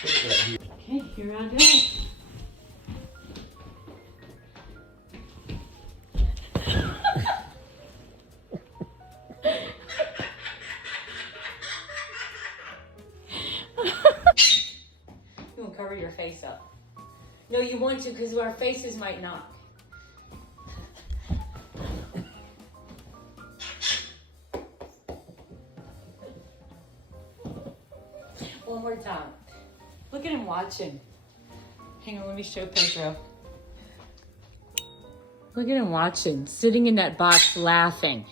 Put it right here. Okay, here I go. You want to cover your face up? No, you want to because our faces might knock. One more time. Look at him watching. Hang on, let me show Pedro. Look at him watching, sitting in that box laughing.